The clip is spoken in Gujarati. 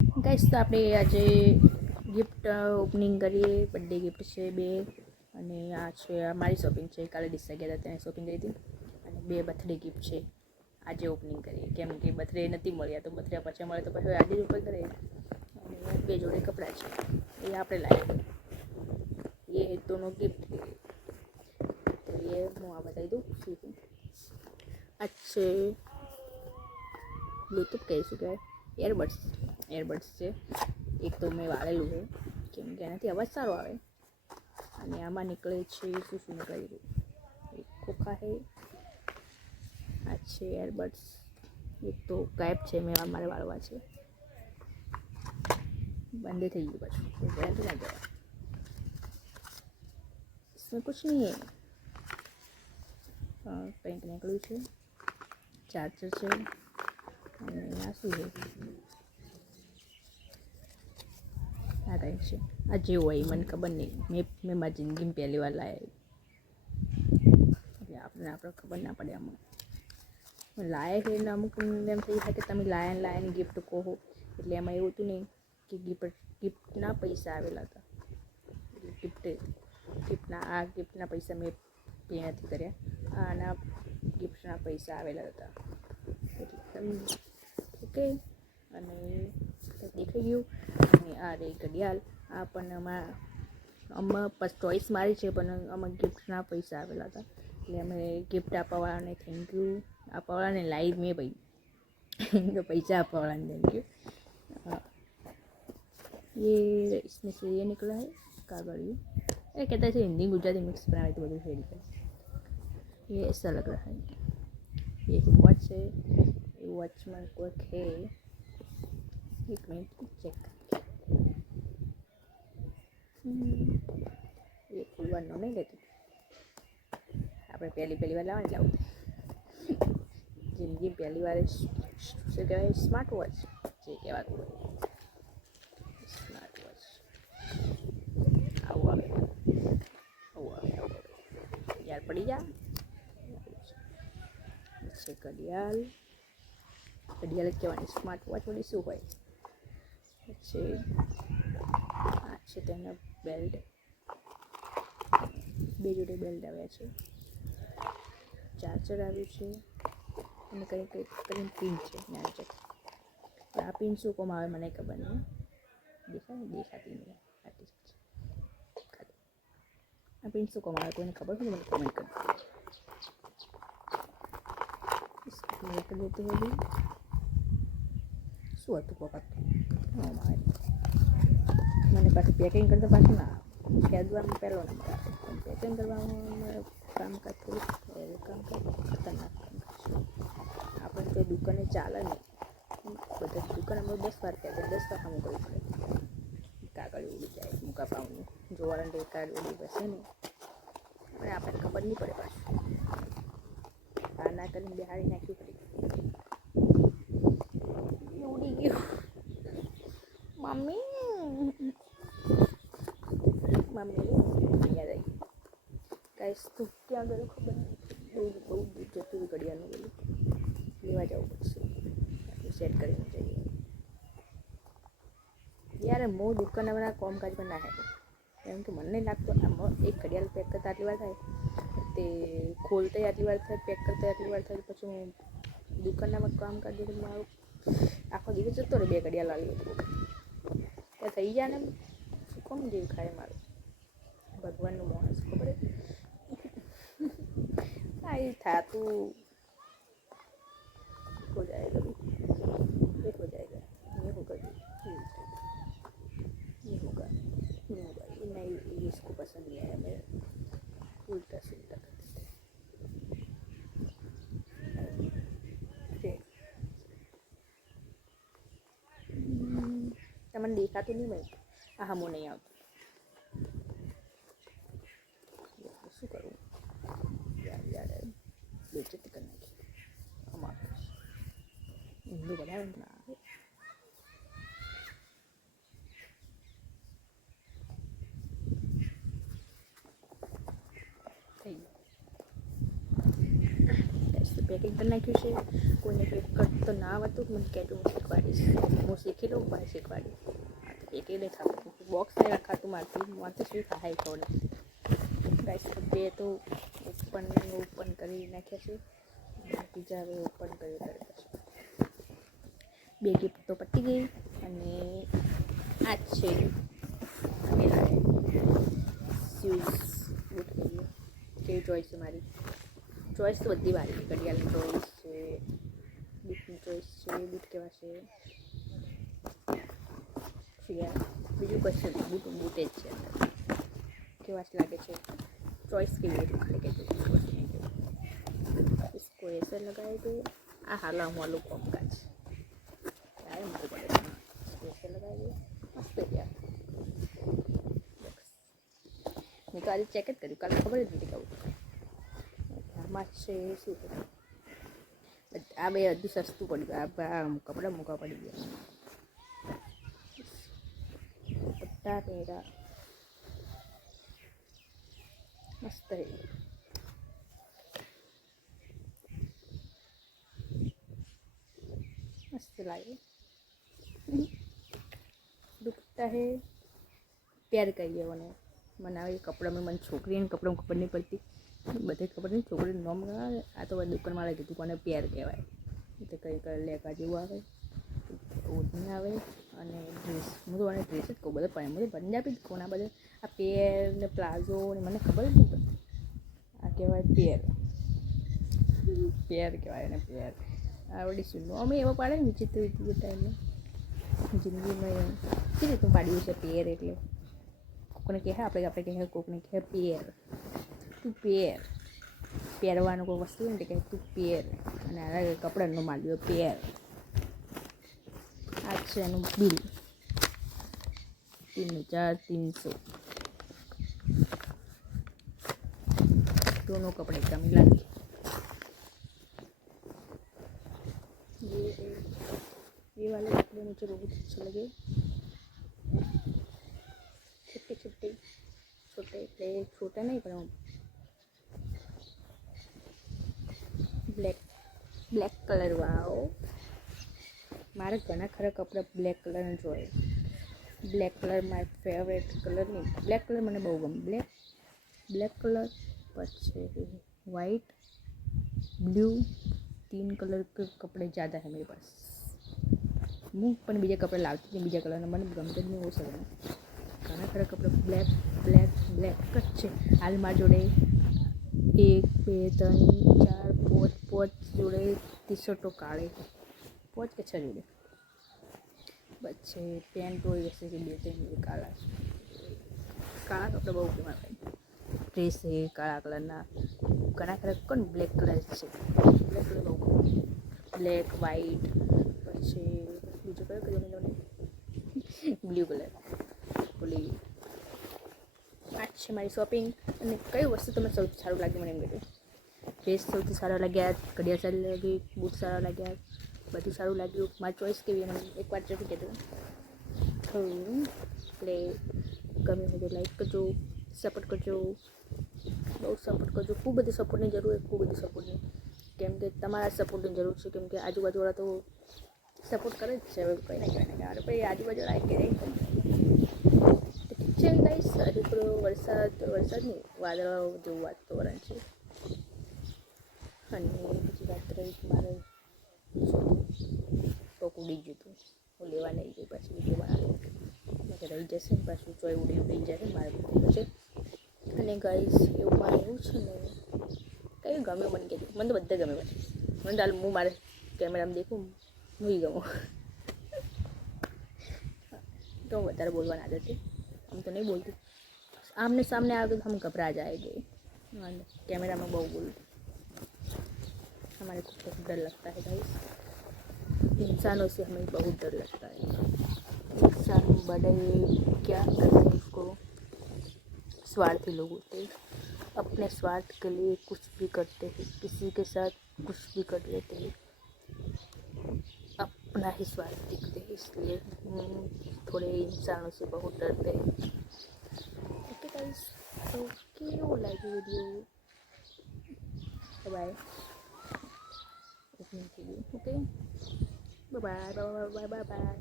ગાઈસ તો આપણે આજે ગિફ્ટ ઓપનિંગ કરીએ. બર્થડે ગિફ્ટ છે બે અને આ છે મારી શોપિંગ છે. કાલે ડિસ્સા ગયા હતા તેને શોપિંગ કરી હતી. અને બે બર્થડે ગિફ્ટ છે. આજે ઓપનિંગ કરીએ. કેમ કે બર્થડે નથી મળ્યા, તો બર્થડે પછી મળે તો પછી આજે જ ઓપન કરીએ. અને બે જોડે કપડાં છે. એ આપણે લાવીએ. એ હેતુનો ગિફ્ટ તો એ હું આ બતાવી દઉં. શું આ છે બ્લૂટૂથ કહીશું કે એરબડ્સ એરબડ્સ છે એક તો મેં વાળેલું છે કેમ કે એનાથી અવાજ સારો આવે અને આમાં નીકળે છે શું શું નીકળે છે એક ખોખા છે આ છે એરબડ્સ એક તો ગાયબ છે મેં મારે વાળવા છે બંધ થઈ ગયું પાછું કોઈ ગયા તો ના ગયા इसमें कुछ नहीं है કંઈક નીકળ્યું છે ચાર્જર છે અને આ શું છે આ કંઈક છે? આ જે હોય, મને ખબર નહીં. મેં મેં મારી જિંદગીમાં પહેલી વાર લાયા એટલે આપણે આપણે ખબર ના પડે અમુક લાયક એટલે અમુક એમ થઈ થાય કે તમે લાયા લાયન લાયાની ગિફ્ટ કહો. એટલે એમાં એવું હતું નહીં કે ગિફ્ટ ગિફ્ટના પૈસા આવેલા હતા. ગિફ્ટ ગિફ્ટના આ ગિફ્ટના પૈસા મેં પે નથી કર્યા. આના ગિફ્ટના પૈસા આવેલા હતા. એટલે ઓકે અને દેખાઈ ગયું અને આ રે ઘડિયાળ આ પણ અમારા આમાં બસ ચોઈસ મારી છે પણ આમાં ગિફ્ટના પૈસા આવેલા હતા એટલે અમે ગિફ્ટ આપવાવાળાને થેન્ક યુ આપવાવાળાને લાઈવ મેં ભાઈ તો પૈસા આપવાવાળાને થેન્ક યુ ये इसमें से ये निकला है कागड़ियों ये कहता है हिंदी गुजराती मिक्स बनाए तो બધું ફેરી જાય ये ऐसा लग रहा है ये एक वॉच है ये वॉच में कोई है Gitmeyin. Gidecek. એ ખુલવાનું નહીં લેતું આપણે પહેલી પહેલી વાર લાવવાની લાવું જિંદગી પહેલી વાર શું કહેવાય સ્માર્ટ વોચ જે કહેવાતું સ્માર્ટ વોચ આવું આવે આવું આવે આવું આવે યાર પડી જા છે ઘડિયાળ ઘડિયાળ જ કહેવાની સ્માર્ટ વોચ વળી શું હોય છે આ છે તેમના બેલ્ટ બે જોડે બેલ્ટ આવ્યા છે. ચાર્જર આવ્યું છે. અને કંઈક કંઈક કરીને પિન છે ચાર્જર પણ આ પિન શું કોમાં આવે મને ખબર નહીં. દેખાય દેખાતી નહીં. આટલી ખાલી આ પિન શું કોમાં આવે? કોઈને ખબર નથી મને કોમેન્ટ કરી દેતી હોગી શું હતું વખત હા મારે મને પાછું પેકિંગ કરતાં પાછું ના ખેદવામાં પહેલો નંબર આવે. પણ પેકિંગ કરવામાં કામકાજ થોડુંક કામકાજ ખતરનાક કામકાજ આપણે તો દુકાને ચાલે નહીં. બધા દુકાન અમે દસ વાર કહે દસ વાર કામ કરવું પડે. કાગળ ઉડી જાય, મૂકા પાઉનું જોવાનું કાર્ડ ઉડી બેસે ને અને આપણને ખબર નહીં પડે પાછું. બહાર ના કરીને બિહારી નાખ્યું પડી એ ઉડી ગયું મમ્મી મમ્મી યાદ આવી. ગાઈસ તું ક્યાં ગયું ખબર બહુ બહુ દૂર જતું ઘડિયાળનું પેલું લેવા જવું પડશે. સેટ કરીને જઈએ. યાર હું દુકાન બધા કામકાજ પણ ના થાય. એમ કે મને લાગતું આમાં એક ઘડિયાળ પેક કરતા આટલી વાર થાય. તે ખોલતા આટલી વાર થાય પેક કરતા આટલી વાર થાય, પછી હું દુકાનના કામ કરતી મારું આખો દિવસ જતો રહે બે ઘડિયાળ લાવી ત્યાં થઈ ગયા ને, શું કોમ જેવું ખાય મારું? ભગવાનનું માણસ ખબર હા? એ થાતું. हो દેખાતું નહીં ભાઈ આ હમું નહીં આવતું શું કરું યાર યાર બેચતી કરી નાખી અમારું હિન્દુ બનાવે ના આવે થઈ ગયું પેકિંગ કરી નાખ્યું છે કોઈને પેક કરતો ના આવડતું મને કહેજો હું શીખવાડીશ હું શીખી લઉં ભાઈ શીખવાડીશ એક દેખાતું બોક્સ નહીં રખાતું મારતું મારતું શું થાય ખબર ગાઈસ બે તો ઓપન ઓપન કરી નાખ્યા છે બીજા હવે ઓપન કરી નાખ્યા બે ગિફ્ટ તો પતી ગઈ અને આ જ છે શૂઝ બૂટ કહીએ કેવી ચોઈસ છે મારી ચોઈસ તો બધી મારી ઘડિયાળની ચોઈસ છે બૂટની ચોઈસ છે બૂટ કેવા છે શિયાળ બીજું કશું નહીં બૂટ બૂટે જ છે અંદર કેવા જ લાગે છે ચોઈસ કેવી હતી ખાલી કહેજો इसको ऐसे लगाए दो आ हाला હું આલુ કોમકાજ યાર મૂકવું પડે છે. इसको ऐसे लगाए दो મસ્ત યાર મેં તો આજે ચેક જ કર્યું કાલે ખબર જ નથી કહું આમાં છે શું છે આ બે હજુ સસ્તું પડ્યું આ આ કપડાં મૂકવા પડી ગયા પટ્ટા પહેરા મસ્ત છે मस्त लागे दुपट्टा है प्यार कहिए મને મને આવે કપડામાં મને છોકરીને કપડામાં ખબર નહીં પડતી બધે ખબર નહીં છોકરીનું નામ આવે આ તો દુકાનવાળા કીધું કોને પ્યાર કહેવાય તો કંઈ કંઈ લેકા જેવું આવે ઓઢણી આવે અને ડ્રેસ હું તો મને ડ્રેસ જ કહું, બધા પણ મને પંજાબી જ કહું આ બધા. આ પેર ને પ્લાઝો ને મને ખબર જ નહીં પડતી. આ કહેવાય પેર પેર કહેવાય એને પેર આવડી શું અમે એવા પાડે ને વિચિત્ર વિચિત્ર ટાઈમે જિંદગીમાં કેવી રીતનું પાડ્યું છે પેર એટલે? કોકને કહે આપણે આપણે કહે કોકને કહે પેર તું પેર પહેરવાનું કોઈ વસ્તુ હોય ને કહે, તું પેર અને આ કપડાનો માલ્યો પેર છે એનું બિલ तीन हज़ार तीन सौ दोनों कपड़े का मिला के ये ये वाले कपड़े मुझे बहुत अच्छे लगे छोटे छोटे छोटे प्ले छोटा नहीं पर બ્લેક બ્લેક કલર વાળો મારે ઘણા ખરા કપડાં બ્લેક કલરના જોઈએ બ્લેક કલર મારી ફેવરેટ કલર નહીં બ્લેક કલર મને બહુ ગમે. બ્લેક બ્લેક કલર પછી વાઈટ બ્લુ તીન કલર કે કપડે જ્યાદા હે મારી પાસે. હું પણ બીજા કપડાં લાવતી હતી બીજા કલરના મને ગમતો જ નહીં હોઈ શકે ઘણા ખરા કપડાં બ્લેક બ્લેક બ્લેક જ છે. હાલ મારા જોડે એક, બે, ત્રણ, ચાર, પોચ પોચ જોડે ટી શર્ટો કાઢે પાંચ કે છ જોડે પછી પેન્ટ હોય કે બે ત્રણ જોડે કાળા કાળા કપડા બહુ ગમે ડ્રેસ છે, કાળા કલરના. ઘણા ખરા કોણ બ્લેક કલર છે? બ્લેક કલર બહુ બ્લેક વ્હાઈટ પછી બીજો કયો કલર મને બ્લુ કલર બોલી આ છે મારી શોપિંગ અને કઈ વસ્તુ તમને સૌથી સારું લાગ્યું મને એમ કહેજો. ડ્રેસ સૌથી સારા લાગ્યા, ઘડિયાળ સારી લાગી, બૂટ સારા લાગ્યા બધું સારું લાગ્યું. મારી ચોઈસ કેવી મને એકવાર જરૂર કહેજો. થયું એટલે ગમે હોય તો લાઈક કરજો સપોર્ટ કરજો. બહુ સપોર્ટ કરજો. ખૂબ બધી સપોર્ટની જરૂર છે ખૂબ બધી સપોર્ટની કેમ કે તમારા સપોર્ટની જરૂર છે. કેમ કે આજુબાજુવાળા તો સપોર્ટ કરે જ છે. હવે કંઈ ને કંઈ ને કંઈ. અરે આવી કે નહીં ઠીક છે. ગાઈસ હજુ થોડો વરસાદ વરસાદ નહીં વાદળાઓ જેવું વાતાવરણ છે. અને બીજી વાત રહી મારે તો ઉડી ગયું હતું હું લેવા નહીં ગઈ પછી બીજું બનાવી રહી જશે ને પાછું ચોય ઉડી ઉડી જશે મારે છે અને ગાઈસ, એવું મારે એવું છે ને કયું ગમ્યું મને કહેતું મને તો બધા ગમે પાછું મને હાલ હું મારે કેમેરામાં દેખું, હું ગમું. તો વધારે બોલવાની આદત છે. આમ તો નહીં બોલતી. આમને સામને આવે તો હમ ગભરા જાય ગઈ કેમેરામાં બહુ બોલું हमारे को बहुत डर लगता है गाइस इंसानों से हमें बहुत डर लगता है। इंसान बड़े क्या करते हैं उसको? स्वार्थी लोग होते अपने स्वार्थ के लिए कुछ भी करते हैं, किसी के साथ कुछ भी कर लेते हैं। अपना ही स्वार्थ दिखते हैं, इसलिए हम थोड़े इंसानों से बहुत डरते हैं। ओके गाइस तो क्यों like video bye mình chịu ok bye bye bye bye bye bye.